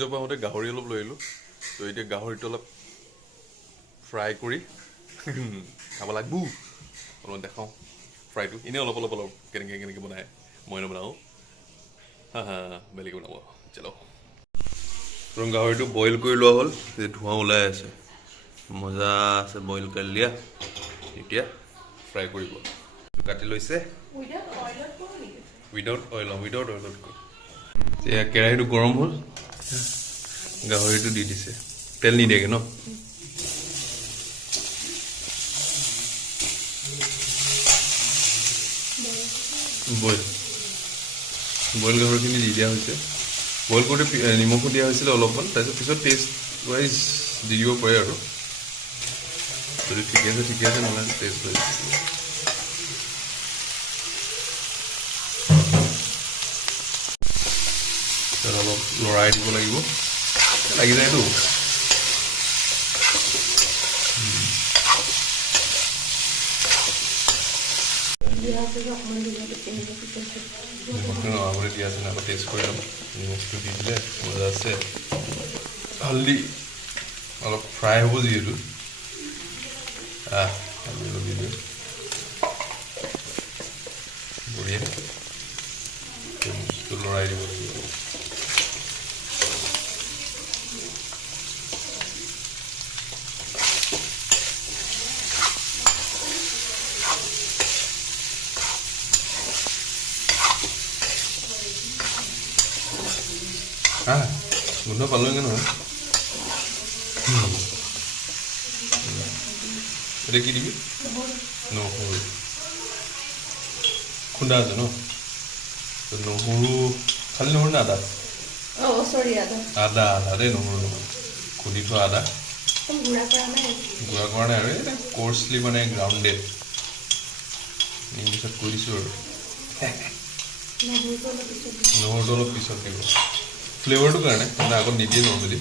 অফিচৰ পৰা আহোঁতে গাহৰি অলপ লৈ আহিলোঁ তো এতিয়া গাহৰিটো অলপ ফ্ৰাই কৰি খাব লাগব অলপ দেখাওঁ ফ্ৰাইটো এনেই অলপ অলপ অলপ কেনেকৈ বনায় মই নবনাওঁ হা হা বেলেগে বনাব চলো গাহৰিটো বইল কৰি লোৱা হ'ল যে ধোঁৱা ওলাই আছে মজা আছে বইল কৰি দিয়া এতিয়া ফ্ৰাই কৰিব কাটি লৈছে উইদাউট অইলত এতিয়া কেৰাহীটো গৰম হ'ল গাহৰিটো দি দিছে তেল নিদিয়াকৈ ন বইল গাহৰিখিনি দি দিয়া হৈছে বইল কৰোঁতে নিমখো দিয়া হৈছিলে অলপমান তাৰপিছত পিছত টেষ্ট ৱাইজ দি দিব পাৰে আৰু যদি ঠিকে আছে নহ'লে টেষ্ট ৱাইজ অলপ লৰাই দিব লাগিব লাগি যায়তো আগতে দিয়া আছে আকৌ টেষ্ট কৰি ল'ম নিমখটো দি দিলে মজা আছে হালধি অলপ ফ্ৰাই হ'ব যিহেতু হালধি অলপ দি দিওঁ বঢ়িয়া বস্তু লৰাই দিব লাগিব গোন্ধ পালোঁগে নহয় এতিয়া কি দিবি নহৰু খুন্দা আছে ন নহৰু খালি নহৰু নে আদা আদা দেই নহৰু নহয় খুন্দি থোৱা আদা গুড়া কৰা নাই আৰু এটা কৰ্চলি মানে গ্ৰাউণ্ডেড পিছত কৈ দিছোঁ আৰু নহৰুটো অলপ পিছত দিব ফ্লেভাৰটোৰ কাৰণে মানে আগত নিদিয়ে নৰ্মেলি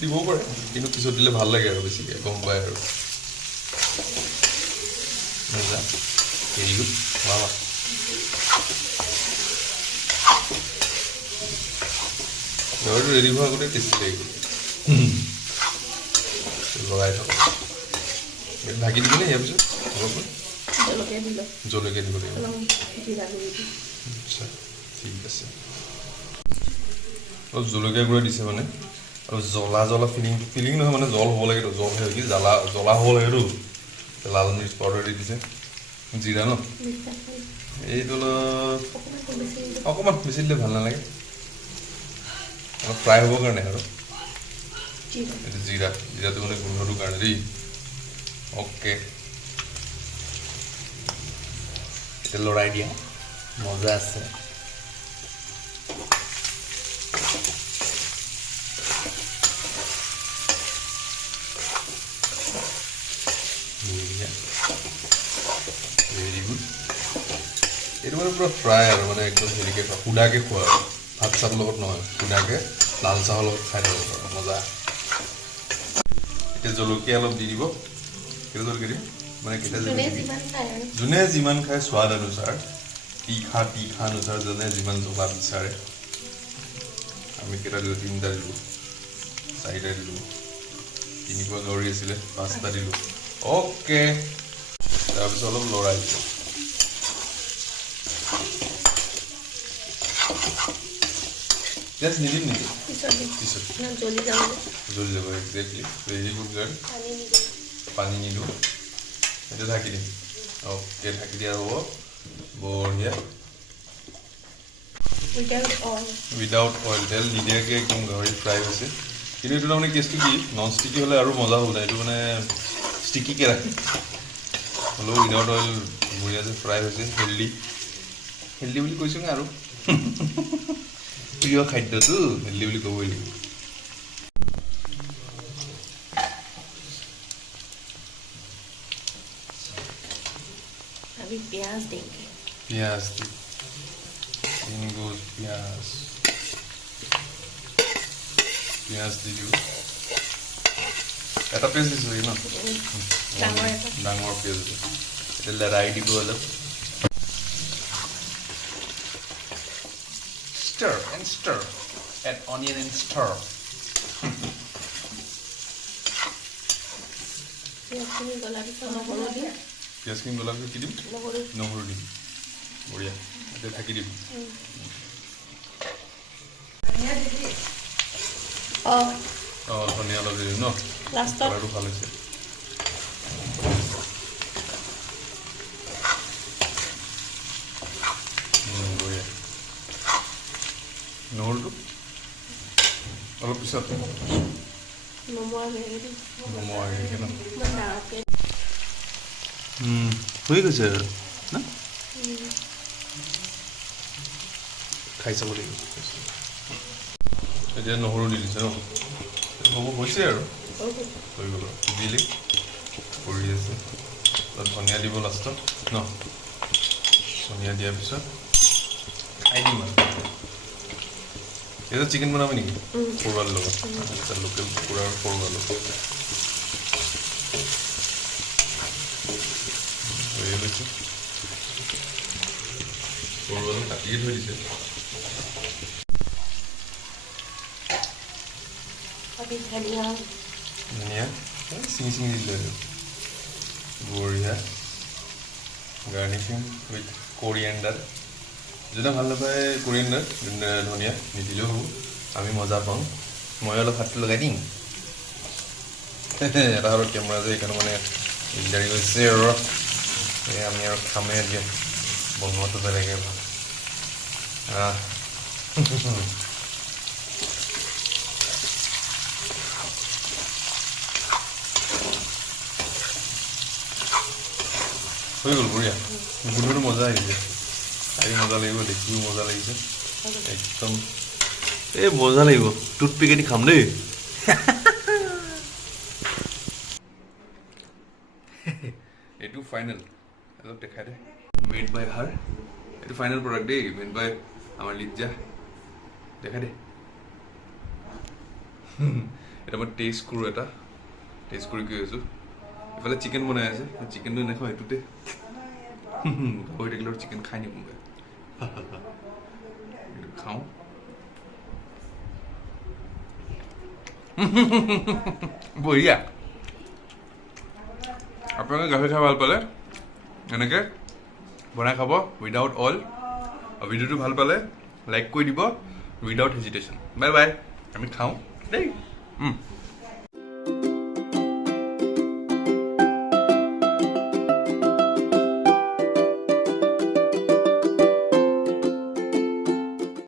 দিবও পাৰে কিন্তু পিছত দিলে ভাল লাগে আৰু বেছিকৈ গম পায় আৰু ভেৰি গুড গাহৰিটো ৰেডি হোৱাৰ আগতে টেষ্টি লাগিব লৰাই থাকক ঢাকি দিবনে ইয়াৰ পিছত অলপমান জলকীয়া দিব লাগিব আচ্ছা ঠিক আছে অলপ জলকীয়া গুড়া দিছে মানে আৰু জ্বলা ফিলিং নহয় মানে জল হ'ব লাগেতো জল হয় কি জ্বলা হ'ব লাগেতো লাল মিৰ্চ পাউডাৰ দি দিছে জিৰা ন এইটো অলপ অকণমান বেছি দিলে ভাল নালাগে অলপ ফ্ৰাই হ'বৰ কাৰণে আৰু এইটো জিৰাটো মানে গোন্ধটোৰ কাৰণে দেই অ'কে এতিয়া লৰাই দিয়া মজা আছে ভেৰি গুড এইটো মানে পুৰা ফ্ৰাই আৰু মানে একদম হেৰিকৈ খোৱা সুদাকৈ খোৱা আৰু ভাত চাতৰ লগত নহয় সুদাকৈ লাল চাহৰ লগত খাই থাকিব পাৰোঁ মজা এতিয়া জলকীয়া অলপ দি দিব কেইটা জলকীয়া দিম মানে কেইটা যোনে যিমান খায় সোৱাদ অনুসাৰ তীখা অনুসাৰ যোনে যিমান জ্বলা বিচাৰে আমি কেইটা দিলোঁ 3টা দিলোঁ 4টা দিলোঁ 3 পোৱা গাহৰি আছিলে 5টা দিলোঁ অ'কে তাৰপিছত অলপ লৰাই দিলোঁ পিঁয়াজ নিদিম নেকি পিছত জ্বলি যাব একজেক্টলি ভেৰি গুড গাৰ্ল পানী নিদিওঁ সেইটো ঢাকি দিম অ'কে ঢাকি দিয়া হ'ব বঢ়িয়া উইদাউট অইল তেল নিদিয়াকৈ একদম গাহৰি ফ্ৰাই হৈছে কিন্তু এইটো তাৰমানে কেছটো কি নন ষ্টিকি হ'লে আৰু মজা হ'ল এইটো মানে ষ্টিকিকৈ ৰাখে হ'লেও উইদাউট অইল বঢ়িয়া যে ফ্ৰাই হৈছে হেল্ডি বুলি কৈছোঁগে আৰু প্ৰিয় খাদ্যটো হেল্ডি বুলি ক'বই লাগিব प्याज देंगे प्याज দি দিওঁ এটা পিয়াজ দিছোঁ ন ডাঙৰ পিয়াজ এতিয়া লৰাই দিব অলপ stir add onion and stir. পিঁয়াজখিনি গলাৰ পিছত নহৰু দিম পিঁয়াজখিনি গলাৰ পিছত কি দিম নহৰু দিম বঢ়িয়া এতিয়া ঢাকি দিম ধনিয়া অলপ দি দিম ন লাষ্টত কালাৰটো ভাল হৈছে বঢ়িয়া নহৰুটো অলপ পিছত হৈ গৈছে আৰু না খাই চাব লাগিব এতিয়া নহৰু দি দিছে ন হ'ব হৈছে আৰু হৈ গ'ল দিলি কৰি আছে তাত ধনিয়া দিব লাষ্টত ন ধনিয়া দিয়াৰ পিছত খাই দিম আৰু এটা চিকেন বনাবি নেকি সৰু আলুৰ লগত আচ্ছা লোকেল কুকুৰা আৰু সৰু আলু হৈ গৈছে সৰু আলু কাটিয়ে থৈ দিছে ধনিয়া চিঙি চিঙি দিলে বঢ়িয়া গাৰ্নিচিং উইথ কৰিয়েণ্ডাৰ যোনে ভাল নাপায় কৰিয়েণ্ডাৰ ধনিয়া নিদিলেও হ'ব আমি মজা পাওঁ মই অলপ হাতটো লগাই দিম এটা হাতত কেমেৰা যে সেইকাৰণে মানে দিগদাৰি হৈছে আৰু আমি আৰু খামে এতিয়া বনোৱাটো বেলেগে ভাল হৈ গ'ল বঢ়িয়া গোন্ধটো মজা আহিছে খাই মজা লাগিব দেখিও মজা লাগিছে একদম এই মজা লাগিব টুথপিকেদি খাম দেই এইটো ফাইনেল অলপ দেখাই দে মেড বাই হাৰ এইটো ফাইনেল প্ৰডাক্ট দেই মেড বাই আমাৰ লিজ্জা দেখাই দে এটা মই টেষ্ট কৰোঁ টেষ্ট কৰি আছোঁ ইফালে চিকেন বনাই আছে চিকেনটো নেখাওঁ এইটোতে হৈ থাকিলে চিকেন খাই নিম খাওঁ বঢ়িয়া আপোনালোকে গাহৰি খাই ভাল পালে এনেকৈ বনাই খাব উইদাউট অইল আৰু ভিডিঅ'টো ভাল পালে লাইক কৰি দিব উইদাউট হেজিটেশ্যন বাই বাই আমি খাওঁ দেই